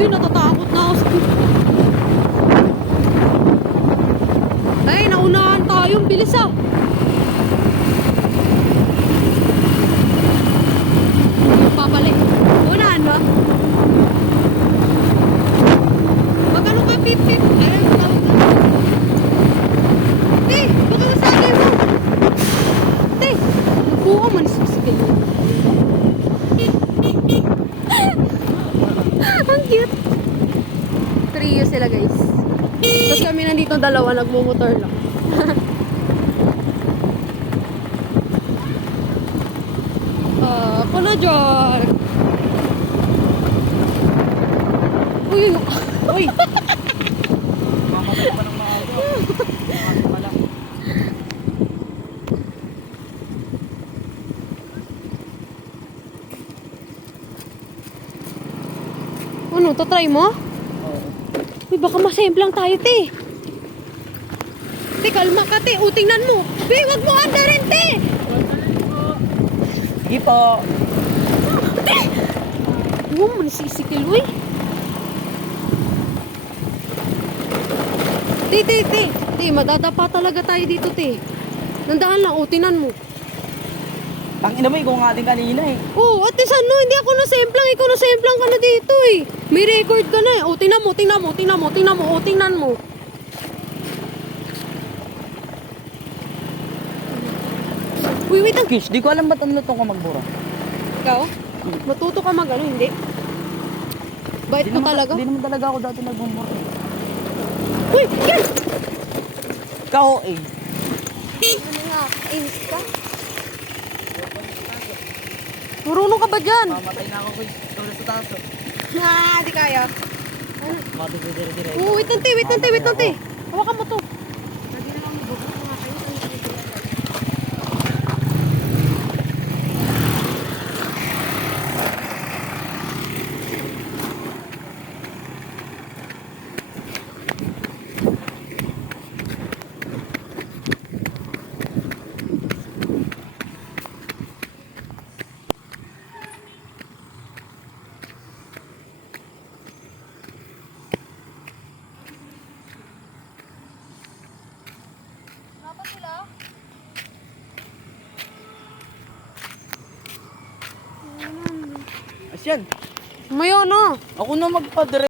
Hindi, natatakot na ako. Ay, naunahan tayo. Bilis ah. Papalik. Unahan ba? Magano ka, pip pip. Ay, baka nasagay mo. Te, buka man sisigaw. Ang cute. Trio sila guys. Tapos kami nandito dalawa, nagmumotor lang. Ako na dyan. Uy, uy. Mamatay pa ng maaga. Maaga pa lang. Ano, tatry mo? Oo. Uy, baka masemplang tayo, te. Te, kalma ka, te. O, tingnan mo. Be, wag mo anda rin, te. Sige po. Te! Oh, manisisikil, uy. Te. Te, madadapa talaga tayo dito, te. Nandahan lang, o, tingnan mo. Tangina mo, ikaw nga din kanina eh. Oh, at least ano, hindi ako nasemplang. Ikaw nasemplang ka na dito, eh. May record ka na, eh. O, tingnan mo. O, tingnan mo. Uy, wait lang. Kish, di ko alam ba't ano to ko magbura. Ikaw? Matuto ka mag-ano, hindi? Bait mo talaga? Hindi naman talaga ako dati nagbumura. Uy, yan! Ikaw eh. Ano nga, kainis ka? Marunong ka ba dyan? Mamatay na ako guys. Ikaw na sa taas. Di kaya. Mati ko dire-dire. Oh, wait lang, te. Hawakan mo to. Dapat sila? Asyan. Mayo, no? Ako na magpa-dire.